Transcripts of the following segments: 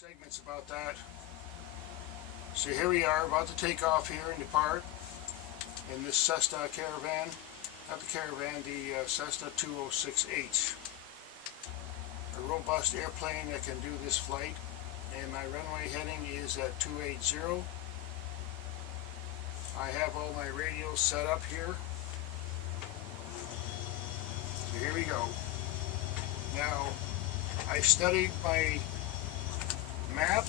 segments about that. So here we are about to take off here and depart in this Cessna Caravan, not the Caravan, the Cessna 206H. A robust airplane that can do this flight, and my runway heading is at 280. I have all my radios set up here. So here we go. Now, I studied my map,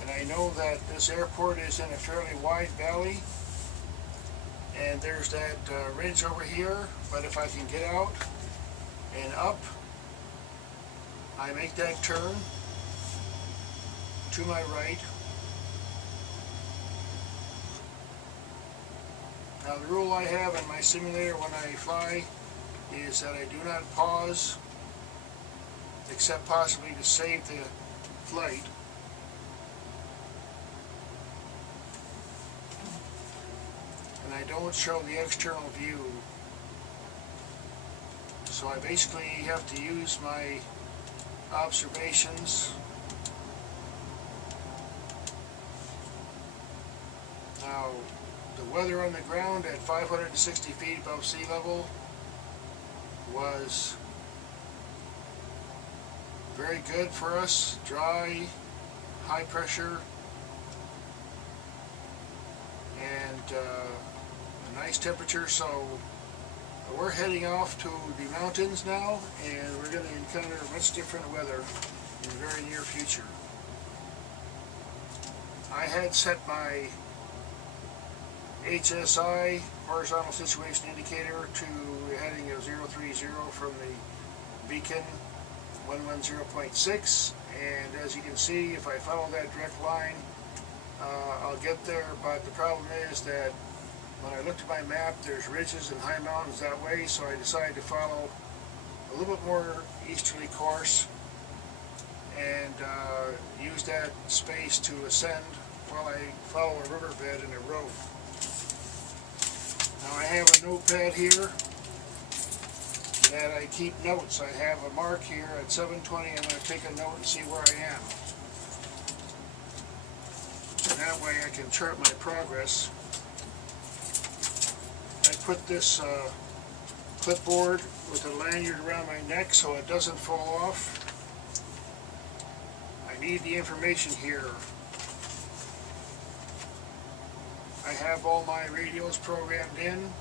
and I know that this airport is in a fairly wide valley, and there's that ridge over here, but if I can get out and up, I make that turn to my right. Now the rule I have in my simulator when I fly is that I do not pause except possibly to save the flight. And I don't show the external view. So I basically have to use my observations. Now, the weather on the ground at 560 feet above sea level was very good for us. Dry, high pressure, and a nice temperature. So we're heading off to the mountains now, and we're going to encounter much different weather in the very near future. I had set my HSI, horizontal situation indicator, to heading of 030 from the beacon 110.6, and as you can see, if I follow that direct line, I'll get there. But the problem is that when I looked at my map, there's ridges and high mountains that way, so I decided to follow a little bit more easterly course and use that space to ascend while I follow a riverbed and a road. Now I have a notepad here that I keep notes. I have a mark here at 7:20. I'm going to take a note and see where I am. And that way I can chart my progress. I put this clipboard with a lanyard around my neck so it doesn't fall off. I need the information here. I have all my radios programmed in,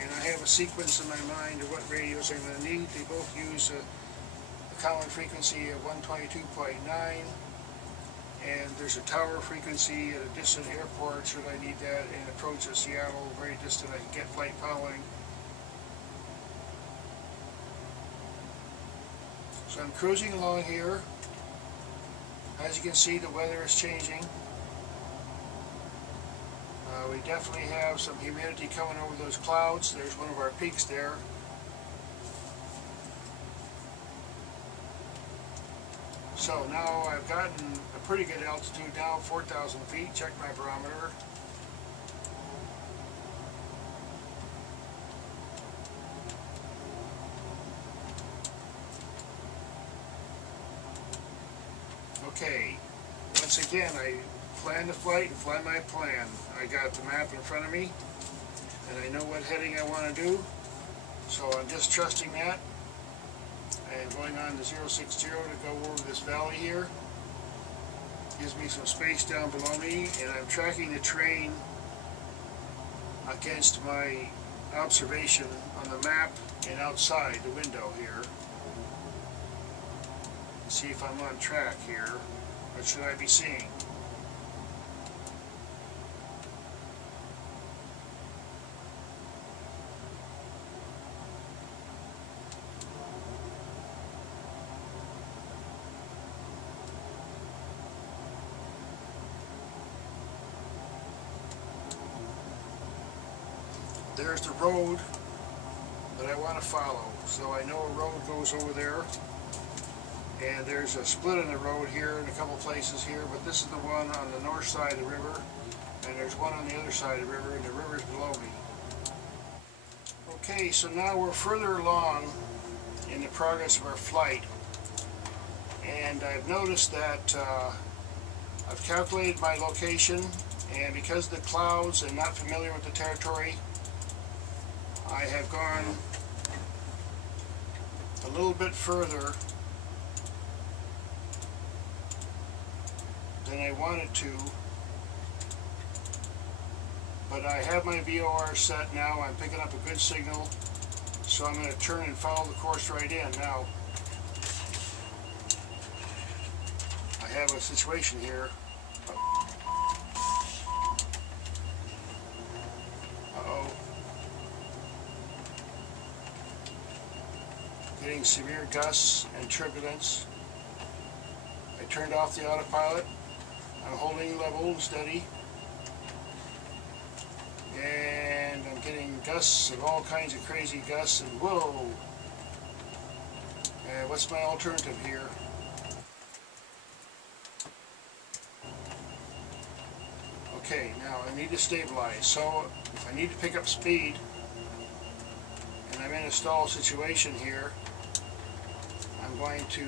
and I have a sequence in my mind of what radios I'm going to need. They both use a common frequency of 122.9, and there's a tower frequency at a distant airport should I need that, and approach of Seattle, very distant, I can get flight following. So I'm cruising along here. As you can see, the weather is changing. We definitely have some humidity coming over those clouds. There's one of our peaks there. So now I've gotten a pretty good altitude now, 4,000 feet. Check my barometer. Okay, once again, I plan the flight and fly my plan. I got the map in front of me, and I know what heading I want to do, so I'm just trusting that. I am going on to 060 to go over this valley here. Gives me some space down below me, and I'm tracking the terrain against my observation on the map and outside the window here. See if I'm on track here. What should I be seeing? There's the road that I want to follow. So I know a road goes over there, and there's a split in the road here in a couple places here, but this is the one on the north side of the river, and there's one on the other side of the river, and the river's below me. Okay, so now we're further along in the progress of our flight, and I've noticed that I've calculated my location, and because of the clouds and not familiar with the territory, I have gone a little bit further than I wanted to, but I have my VFR set now. I'm picking up a good signal, so I'm going to turn and follow the course right in. Now, I have a situation here. Uh-oh. Getting severe gusts and turbulence. I turned off the autopilot. I'm holding level and steady. And I'm getting gusts of all kinds of crazy gusts, and whoa! And what's my alternative here? Okay, now I need to stabilize. So if I need to pick up speed, and I'm in a stall situation here, I'm going to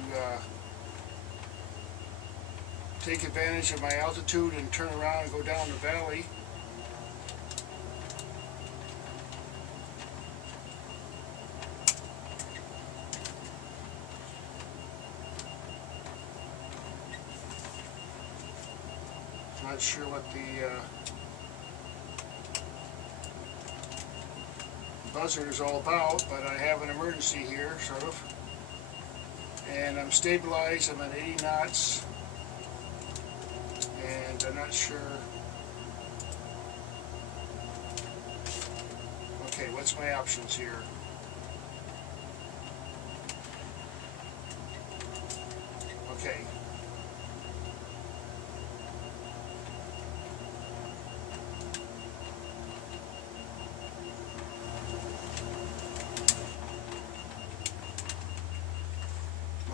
take advantage of my altitude and turn around and go down the valley. Not sure what the buzzer is all about, but I have an emergency here, sort of. And I'm stabilized. I'm at 80 knots. And I'm not sure. Okay, what's my options here? Okay.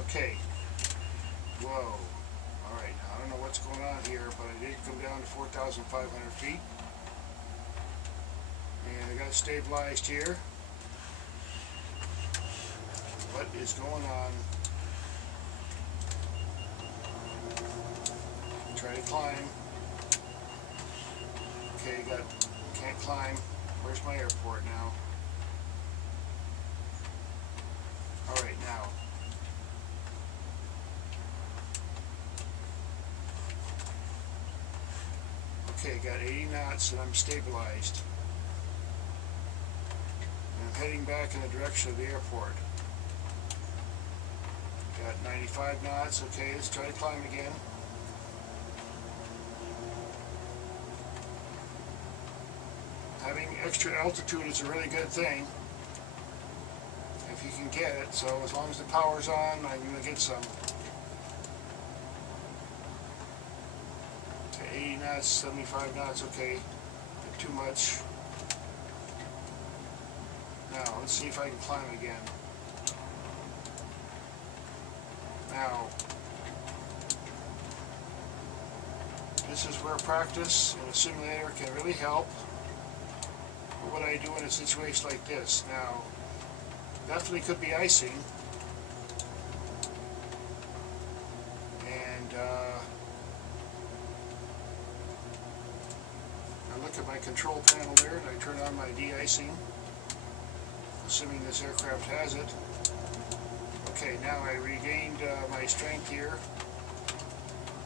Okay. Whoa. Alright, now I don't know what's going on here, but I did come down to 4,500 feet. And I got stabilized here. What is going on? Try to climb. Okay, can't climb. Where's my airport now? Alright, now. Okay, got 80 knots and I'm stabilized. And I'm heading back in the direction of the airport. Got 95 knots. Okay, let's try to climb again. Having extra altitude is a really good thing if you can get it, so as long as the power's on, I'm going to get some. To 80 knots, 75 knots, okay, not too much. Now, let's see if I can climb again. Now, this is where practice in a simulator can really help. What I do in a situation like this. Now, definitely could be icing, and I look at my control panel there and I turn on my de-icing, assuming this aircraft has it. Okay, now I regained my strength here.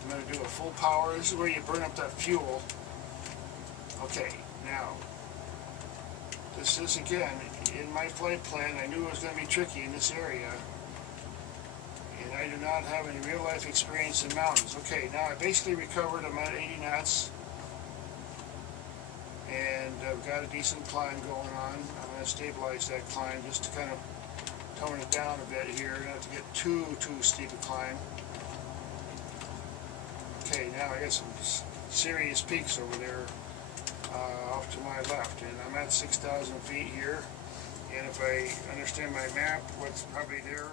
I'm going to do a full power. This is where you burn up that fuel. Okay, now this is, again, in my flight plan. I knew it was going to be tricky in this area, and I do not have any real-life experience in mountains. Okay, now I basically recovered. I'm at 80 knots, and I've got a decent climb going on. I'm going to stabilize that climb just to kind of tone it down a bit here. Not to get too steep a climb. Okay, now I got some serious peaks over there. Off to my left, and I'm at 6,000 feet here, and if I understand my map, what's probably there